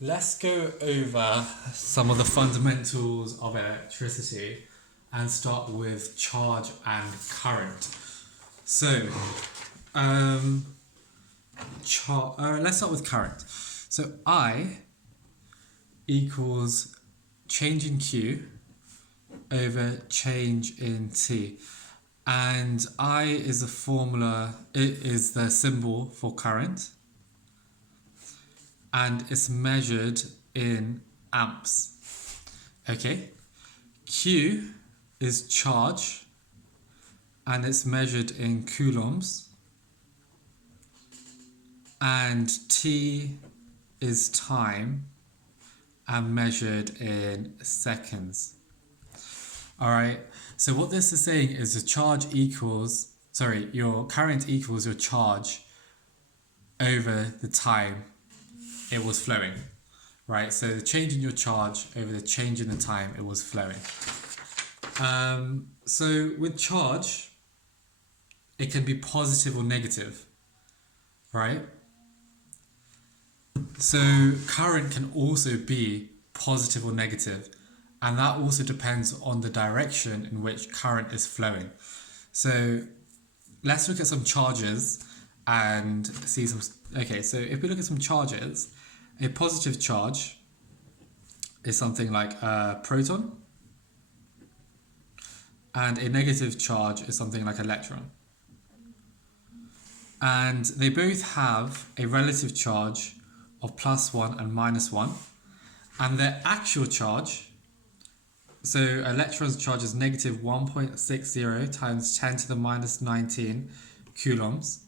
Let's go over some of the fundamentals of electricity and start with charge and current. So, let's start with current. So I equals change in Q over change in T. And I is the formula, it is the symbol for current, and it's measured in amps. Okay? Q is charge, and it's measured in coulombs. And T is time, and measured in seconds. Alright, so what this is saying is your current equals your charge over the time it was flowing. Right, so the change in your charge over the change in the time it was flowing. So with charge, it can be positive or negative, right? So current can also be positive or negative, and that also depends on the direction in which current is flowing. So let's look at some charges and see some. Okay, so if we look at some charges, a positive charge is something like a proton, and a negative charge is something like an electron. And they both have a relative charge of +1 and -1, and their actual charge, so electron's charge is negative 1.60 times 10 to the minus 19 coulombs,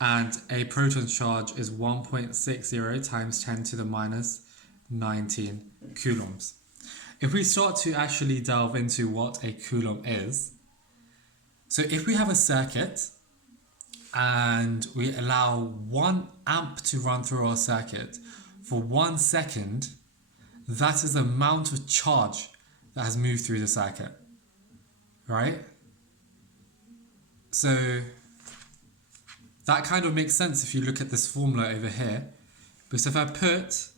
and a proton charge is 1.60 times 10 to the minus 19 coulombs. If we start to actually delve into what a coulomb is, so if we have a circuit and we allow 1 amp to run through our circuit for 1 second, that is the amount of charge that has moved through the circuit, right? So that kind of makes sense if you look at this formula over here. Because if I put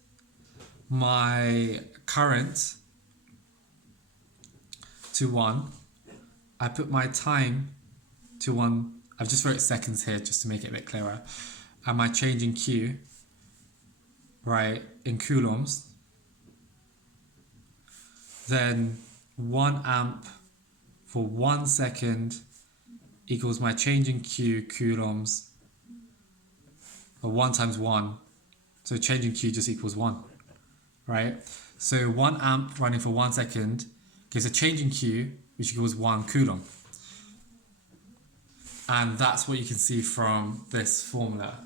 my current to 1, I put my time to 1, I've just wrote seconds here just to make it a bit clearer, and my change in Q, right, in coulombs, then 1 amp for 1 second equals my change in Q coulombs, or 1 times 1, so change in Q just equals 1, right? So 1 amp running for 1 second gives a change in Q which equals 1 coulomb. And that's what you can see from this formula.